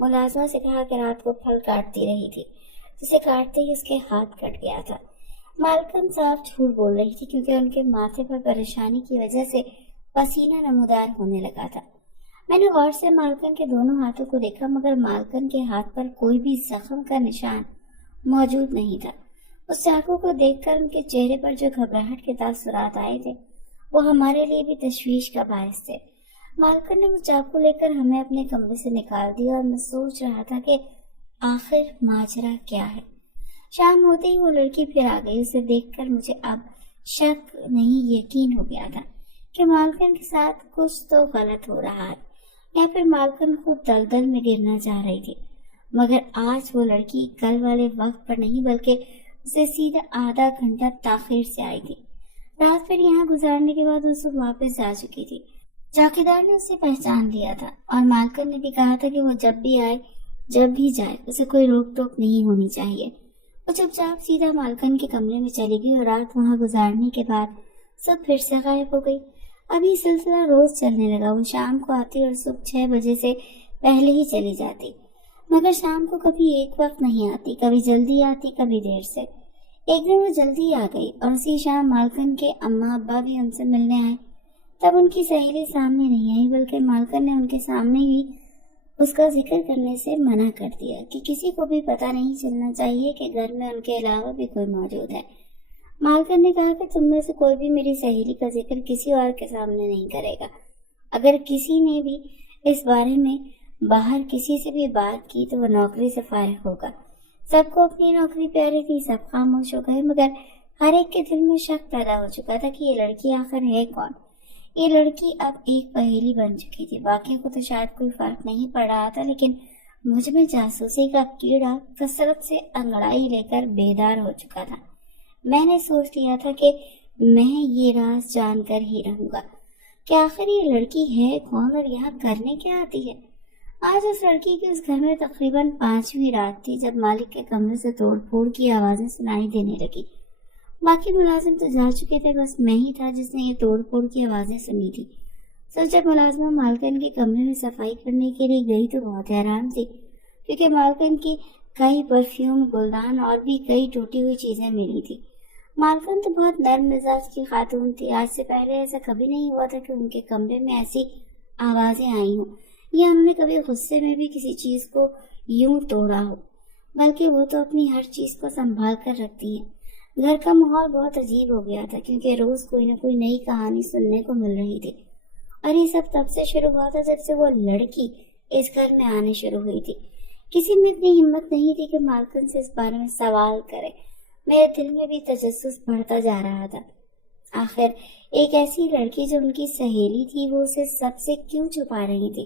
ملازمہ سے کہا کہ رات کو پھل کاٹتی رہی تھی، جسے کاٹتے ہی اس کے ہاتھ کٹ گیا تھا۔ مالکن صاف جھوٹ بول رہی تھی کیونکہ ان کے ماتھے پر پریشانی کی وجہ سے پسینہ نمودار ہونے لگا تھا۔ میں نے غور سے مالکن کے دونوں ہاتھوں کو دیکھا، مگر مالکن کے ہاتھ پر کوئی بھی زخم کا نشان موجود نہیں تھا۔ اس چاقو کو دیکھ کر ان کے چہرے پر جو گھبراہٹ کے تاثرات آئے تھے وہ ہمارے لیے بھی تشویش کا باعث تھے۔ مالکن نے وہ چاقو لے کر ہمیں اپنے کمرے سے نکال دیا اور میں سوچ رہا تھا کہ آخر ماجرا کیا ہے۔ شام ہوتے ہی وہ لڑکی پھر آ گئی۔ اسے دیکھ کر مجھے اب شک نہیں یقین ہو گیا تھا کہ مالکن کے ساتھ کچھ تو غلط ہو رہا ہے، یا پھر مالکن خوب دلدل میں گرنا چاہ رہی تھی۔ مگر آج وہ لڑکی کل والے وقت پر نہیں بلکہ اسے سیدھا آدھا گھنٹہ تاخیر سے آئی تھی۔ رات پھر یہاں گزارنے کے بعد وہ صبح واپس جا چکی تھی۔ چوکیدار نے اسے پہچان لیا تھا اور مالکن نے بھی کہا تھا کہ وہ جب بھی آئے جب بھی جائے اسے کوئی روک ٹوک نہیں ہونی چاہیے۔ وہ چپ چاپ سیدھا مالکن کے کمرے میں چلی گئی اور رات وہاں گزارنے کے بعد سب پھر سے غائب ہو گئی۔ اب یہ سلسلہ روز چلنے لگا۔ وہ شام کو آتی اور صبح 6 بجے سے پہلے ہی چلی جاتی، مگر شام کو کبھی ایک وقت نہیں آتی، کبھی جلدی آتی کبھی دیر سے۔ ایک دن وہ جلدی آ گئی اور اسی شام مالکن کے اماں ابا بھی ان سے ملنے آئے۔ تب ان کی سہیلی سامنے نہیں آئی، بلکہ مالکن نے ان کے سامنے ہی اس کا ذکر کرنے سے منع کر دیا کہ کسی کو بھی پتہ نہیں چلنا چاہیے کہ گھر میں ان کے علاوہ بھی کوئی موجود ہے۔ مالکن نے کہا کہ تم میں سے کوئی بھی میری سہیلی کا ذکر کسی اور کے سامنے نہیں کرے گا۔ اگر کسی نے بھی اس بارے میں باہر کسی سے بھی بات کی تو وہ نوکری سے فارغ ہوگا۔ سب کو اپنی نوکری پیاری تھی، سب خاموش ہو گئے، مگر ہر ایک کے دل میں شک پیدا ہو چکا تھا کہ یہ لڑکی آخر ہے کون۔ یہ لڑکی اب ایک پہیلی بن چکی تھی۔ باقیوں کو تو شاید کوئی فرق نہیں پڑ رہا تھا، لیکن مجھ میں جاسوسی کا کیڑا کثرت سے انگڑائی لے کر بیدار ہو چکا تھا۔ میں نے سوچ لیا تھا کہ میں یہ راز جان کر ہی رہوں گا کہ آخر یہ لڑکی ہے کون اور یہاں کرنے کیا آتی ہے۔ آج اس لڑکی کی اس گھر میں تقریباً 5ویں رات تھی جب مالک کے کمرے سے توڑ پھوڑ کی آوازیں سنائی دینے لگی۔ باقی ملازم تو جا چکے تھے، بس میں ہی تھا جس نے یہ توڑ پھوڑ کی آوازیں سنی تھی۔ جب ملازمہ مالکن کے کمرے میں صفائی کرنے کے لیے گئی تو بہت حیران تھی، کیونکہ مالکن کی کئی پرفیوم، گلدان اور بھی کئی ٹوٹی ہوئی چیزیں ملی تھی۔ مالکن تو بہت نرم مزاج کی خاتون تھی۔ آج سے پہلے ایسا کبھی نہیں ہوا تھا کہ ان کے کمرے میں ایسی آوازیں آئی ہوں، یا انہوں نے کبھی غصے میں بھی کسی چیز کو یوں توڑا ہو، بلکہ وہ تو اپنی ہر چیز کو سنبھال کر رکھتی ہیں۔ گھر کا ماحول بہت عجیب ہو گیا تھا، کیونکہ روز کوئی نہ کوئی نئی کہانی سننے کو مل رہی تھی، اور یہ سب تب سے شروع ہوا تھا جب سے وہ لڑکی اس گھر میں آنے شروع ہوئی تھی۔ کسی میں اتنی ہمت نہیں تھی کہ مالکن سے اس بارے میں سوال کرے۔ میرے دل میں بھی تجسس بڑھتا جا رہا تھا۔ آخر ایک ایسی لڑکی جو ان کی سہیلی تھی وہ اسے سب سے کیوں چھپا رہی تھی؟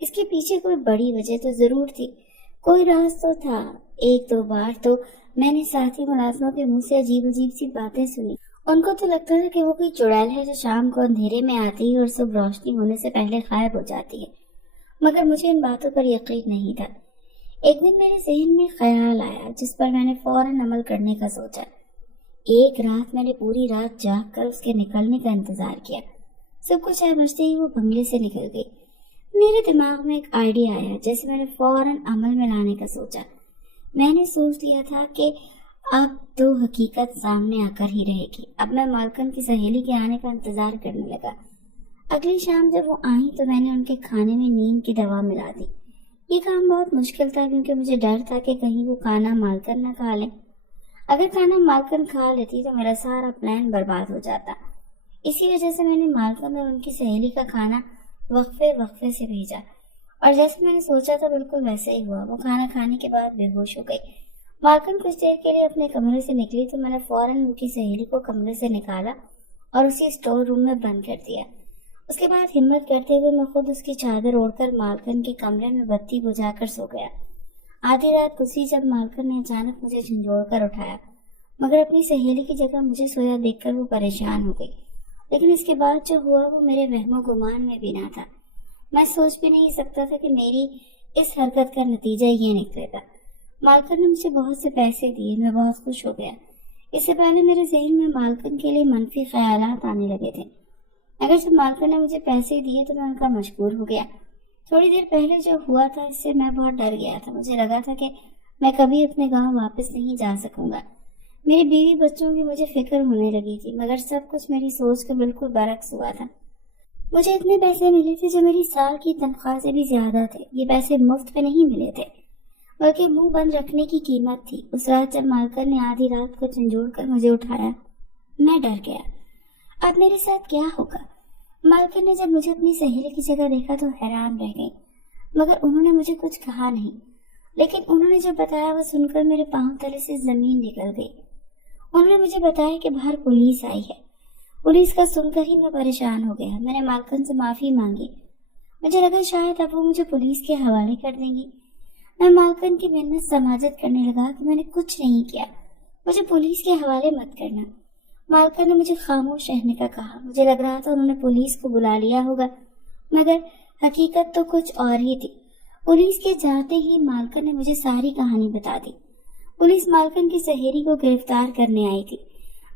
اس کے پیچھے کوئی بڑی وجہ تو ضرور تھی، کوئی راز تو تھا۔ ایک دو بار تو میں نے ساتھی ملازموں کے منہ سے عجیب سی باتیں سنی۔ ان کو تو لگتا تھا کہ وہ کوئی چڑیل ہے جو شام کو اندھیرے میں آتی ہے اور صبح روشنی ہونے سے پہلے غائب ہو جاتی ہے، مگر مجھے ان باتوں پر یقین نہیں تھا۔ ایک دن میرے ذہن میں خیال آیا جس پر میں نے فوراً عمل کرنے کا سوچا۔ ایک رات میں نے پوری رات جاگ کر اس کے نکلنے کا انتظار کیا۔ سب کچھ 6 بجتے ہی وہ بنگلے سے نکل گئی۔ میرے دماغ میں ایک آئیڈیا آیا جیسے میں نے فوراً عمل میں لانے کا سوچا۔ میں نے سوچ لیا تھا کہ اب تو حقیقت سامنے آ کر ہی رہے گی۔ اب میں مالکن کی سہیلی کے آنے کا انتظار کرنے لگا۔ اگلی شام جب وہ آئیں تو میں نے ان کے کھانے میں نیند کی دوا ملا دی۔ یہ کام بہت مشکل تھا کیونکہ مجھے ڈر تھا کہ کہیں وہ کھانا مالکن نہ کھا لیں۔ اگر کھانا مالکن کھا لیتی تو میرا سارا پلان برباد ہو جاتا۔ اسی وجہ سے میں نے مالکن اور ان کی سہیلی کا کھانا وقفے سے بھیجا، اور جیسے میں نے سوچا تھا بالکل ویسے ہی ہوا۔ وہ کھانا کھانے کے بعد بے ہوش ہو گئی۔ مالکن کچھ دیر کے لیے اپنے کمرے سے نکلی تو میں نے فوراً ان کی سہیلی کو کمرے سے نکالا اور اسی اسٹور روم میں بند کر دیا۔ اس کے بعد ہمت کرتے ہوئے میں خود اس کی چادر اوڑھ کر مالکن کے کمرے میں بتی بجھا کر سو گیا۔ آدھی رات گزری جب مالکن نے اچانک مجھے جھنجھوڑ کر اٹھایا، مگر اپنی سہیلی کی جگہ مجھے سویا دیکھ کر وہ پریشان ہو گئی۔ لیکن اس کے بعد جو ہوا وہ میرے وہم و گمان میں بھی نہ تھا۔ میں سوچ بھی نہیں سکتا تھا کہ میری اس حرکت کا نتیجہ یہ نکلے گا۔ مالکن نے مجھے بہت سے پیسے دیے، میں بہت خوش ہو گیا۔ اس سے پہلے میرے ذہن میں مالکن کے لیے منفی خیالات آنے لگے تھے، اگر جب مالکن نے مجھے پیسے دیے تو میں ان کا مشکور ہو گیا۔ تھوڑی دیر پہلے جو ہوا تھا اس سے میں بہت ڈر گیا تھا. مجھے لگا تھا کہ میں کبھی اپنے گاؤں واپس نہیں جا سکوں گا. میری بیوی بچوں کی مجھے فکر ہونے لگی تھی، مگر سب کچھ میری سوچ کے بالکل برعکس ہوا تھا. مجھے اتنے پیسے ملے تھے جو میری سال کی تنخواہ سے بھی زیادہ تھے. یہ پیسے مفت پہ نہیں ملے تھے بلکہ منہ بند رکھنے کی قیمت تھی. اس رات جب مالکن نے آدھی رات کو جھنجھوڑ کر مجھے اٹھایا، میں ڈر گیا. اب میرے ساتھ کیا ہوگا؟ مالکن نے جب مجھے اپنی سہیلی کی جگہ دیکھا تو حیران رہ گئی، مگر انہوں نے مجھے کچھ کہا نہیں. لیکن انہوں نے جو بتایا وہ سن کر میرے پاؤں تلے سے زمین نکل گئی. انہوں نے مجھے بتایا کہ باہر پولیس آئی ہے. پولیس کا سن کر ہی میں پریشان ہو گیا. میں نے مالکن سے معافی مانگی. مجھے لگا شاید اب وہ مجھے پولیس کے حوالے کر دیں گی. میں مالکن کی محنت سماجت کرنے لگا کہ میں نے کچھ نہیں کیا، مجھے پولیس کے حوالے مت کرنا. مالکن نے مجھے خاموش رہنے کا کہا. مجھے لگ رہا تھا انہوں نے پولیس کو بلا لیا ہوگا، مگر حقیقت تو کچھ اور ہی تھی. پولیس کے جاتے ہی مالکن نے مجھے ساری کہانی بتا دی. پولیس مالکن کی سہیلی کو گرفتار کرنے آئی تھی.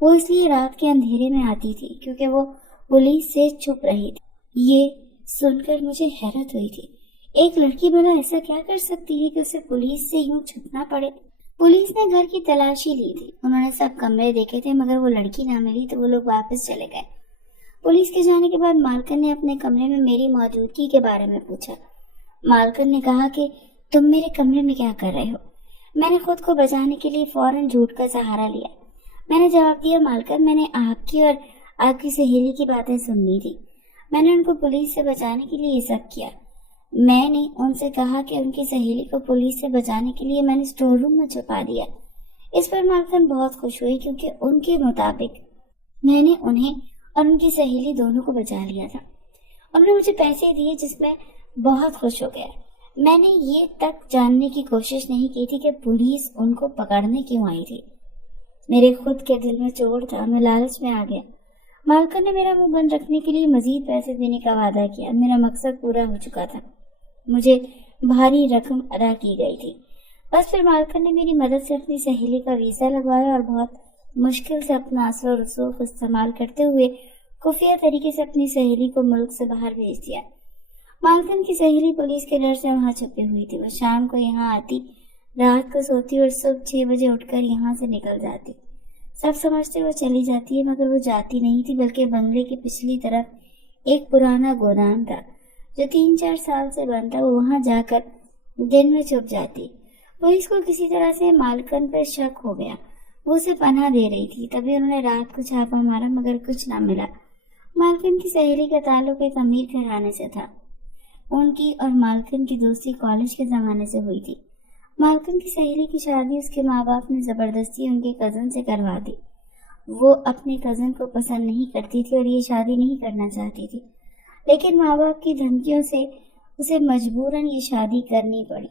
وہ اس لیے رات کے اندھیرے میں آتی تھی کیونکہ وہ پولیس سے چھپ رہی تھی. یہ سن کر مجھے حیرت ہوئی تھی. ایک لڑکی بھلا ایسا کیا کر سکتی ہے کہ اسے پولیس سے یوں چھپنا پڑے؟ پولیس نے گھر کی تلاشی لی تھی. انہوں نے سب کمرے دیکھے تھے مگر وہ لڑکی نہ ملی تو وہ لوگ واپس چلے گئے. پولیس کے جانے کے بعد مالکن نے اپنے کمرے میں میری موجودگی کے بارے میں پوچھا. مالکن نے کہا کہ تم میرے کمرے میں کیا کر رہے ہو؟ میں نے خود کو بچانے کے لیے فوراً جھوٹ کا سہارا لیا. میں نے جواب دیا، مالکن میں نے آپ کی اور آپ کی سہیلی کی باتیں سن لی تھی. میں نے ان کو پولیس سے بچانے کے لیے یہ سب کیا. میں نے ان سے کہا کہ ان کی سہیلی کو پولیس سے بچانے کے لیے میں نے اسٹور روم میں چھپا دیا. اس پر مالکن بہت خوش ہوئی کیونکہ ان کے مطابق میں نے انہیں اور ان کی سہیلی دونوں کو بچا لیا تھا. انہوں نے مجھے پیسے دیے جس میں بہت خوش ہو گیا. میں نے یہ تک جاننے کی کوشش نہیں کی تھی کہ پولیس ان کو پکڑنے کیوں آئی تھی. میرے خود کے دل میں چوٹ تھا. میں لالچ میں آ گیا. مالکن نے میرا منہ بند رکھنے کے لیے مزید پیسے دینے کا وعدہ کیا. میرا مقصد پورا ہو چکا تھا. مجھے بھاری رقم ادا کی گئی تھی. بس پھر مالکن نے میری مدد سے اپنی سہیلی کا ویزا لگوایا اور بہت مشکل سے اپنا اثر و رسوخ استعمال کرتے ہوئے خفیہ طریقے سے اپنی سہیلی کو ملک سے باہر بھیج دیا. مالکن کی سہیلی پولیس کے ڈر سے وہاں چھپی ہوئی تھی. وہ شام کو یہاں آتی، رات کو سوتی اور صبح 6 بجے اٹھ کر یہاں سے نکل جاتی. سب سمجھتے وہ چلی جاتی ہے مگر وہ جاتی نہیں تھی بلکہ بنگلے کی پچھلی طرف ایک پرانا گودام تھا جو 3-4 سال سے بند تھا. وہ وہاں جا کر دن میں چھپ جاتی. پولیس کو کسی طرح سے مالکن پر شک ہو گیا. وہ اسے پناہ دے رہی تھی. تبھی انہوں نے رات کو چھاپا مارا مگر کچھ نہ ملا. مالکن کی سہیلی کا تعلق ایک امیر گھرانے سے تھا. ان کی اور مالکن کی دوستی کالج کے زمانے سے ہوئی تھی. مالکن کی سہیلی کی شادی اس کے ماں باپ نے زبردستی ان کے کزن سے کروا دی. وہ اپنے کزن کو پسند نہیں کرتی تھی اور یہ شادی نہیں کرنا چاہتی تھی، لیکن ماں باپ کی دھمکیوں سے اسے مجبوراً یہ شادی کرنی پڑی.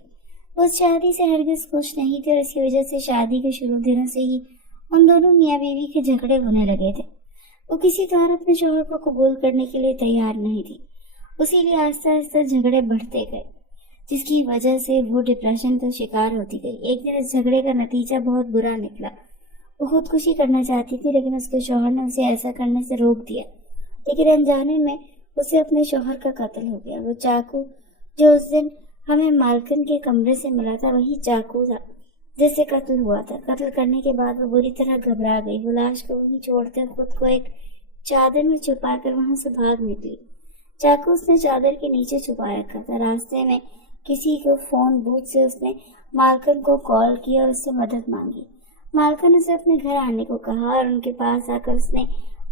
وہ اس شادی سے ہرگز خوش نہیں تھی اور اسی وجہ سے شادی کے شروع دنوں سے ہی ان دونوں میاں بیوی کے جھگڑے ہونے لگے تھے. وہ کسی طرح اپنے شوہر کو قبول کرنے کے لیے تیار نہیں تھی. اسی لیے آہستہ آہستہ جھگڑے بڑھتے گئے جس کی وجہ سے وہ ڈپریشن کا شکار ہوتی گئی. ایک دن اس جھگڑے کا نتیجہ بہت برا نکلا. وہ خودکشی کرنا چاہتی تھی لیکن اس کے شوہر نے اسے ایسا کرنے سے روک دیا. لیکن انجانے میں اسے اپنے شوہر کا قتل ہو گیا. وہ چاقو جو اس دن ہمیں مالکن کے کمرے سے ملا تھا وہی چاقو تھا جس سے قتل ہوا تھا. قتل کرنے کے بعد وہ بری طرح گھبرا گئی. وہ لاش کو وہیں چھوڑتے خود کو ایک چادر میں چھپا کر وہاں سے بھاگ نکلی. چاقو اس نے چادر کے نیچے چھپا رکھا تھا. راستے میں کسی کو فون بوتھ سے اس نے مالکن کو کال کیا اور اس سے مدد مانگی. مالکن نے اسے اپنے گھر آنے کو کہا اور ان کے پاس آ کر اس نے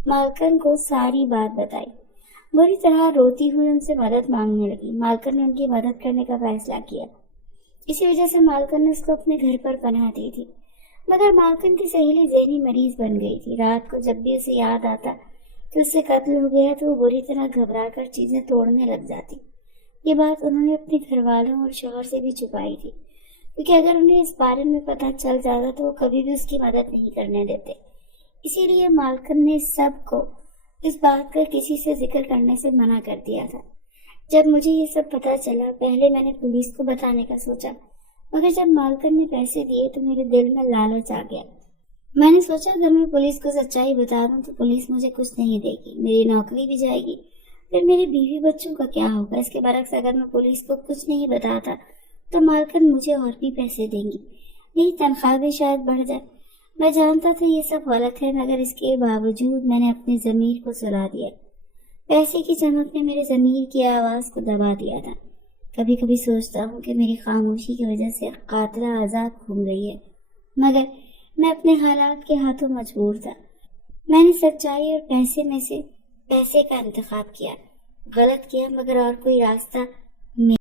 مالکن کو ساری بات بتائی. بری طرح روتی ہوئی ان سے مدد مانگنے لگی. مالکن نے ان کی مدد کرنے کا فیصلہ کیا. اسی وجہ سے مالکن نے اس کو اپنے گھر پر پناہ دی تھی. مگر مالکن کی سہیلی ذہنی مریض بن گئی تھی. رات کو جب بھی اسے یاد آتا کہ اس سے قتل ہو گیا تو وہ بری طرح گھبرا کر چیزیں توڑنے لگ جاتی. یہ بات انہوں نے اپنے گھر والوں اور شوہر سے بھی چھپائی تھی کیونکہ اگر انہیں اس بارے میں پتہ چل جاتا تو وہ کبھی بھی اس کی مدد نہیں کرنے دیتے. اسی لیے مالکن نے سب کو اس بات کا کسی سے ذکر کرنے سے منع کر دیا تھا. جب مجھے یہ سب پتہ چلا پہلے میں نے پولیس کو بتانے کا سوچا مگر جب مالکن نے پیسے دیے تو میرے دل میں لالچ آ گیا. میں نے سوچا اگر میں پولیس کو سچائی بتا دوں تو پولیس مجھے کچھ نہیں دے گی، میری نوکری بھی جائے گی. پھر میرے بیوی بچوں کا کیا ہوگا؟ اس کے برعکس اگر میں پولیس کو کچھ نہیں بتاتا تو مالکن مجھے اور بھی پیسے دیں گی، میری تنخواہ بھی شاید بڑھ جائے۔ میں جانتا تھا یہ سب غلط ہے، مگر اس کے باوجود میں نے اپنی ضمیر کو سلا دیا۔ پیسے کی چمک نے میرے ضمیر کی آواز کو دبا دیا تھا۔ کبھی کبھی سوچتا ہوں کہ میری خاموشی کی وجہ سے قاتلہ آزاد گھوم رہی ہے، مگر میں اپنے حالات کے ہاتھوں مجبور تھا۔ میں نے سچائی اور پیسے میں سے پیسے کا انتخاب کیا، غلط کیا، مگر اور کوئی راستہ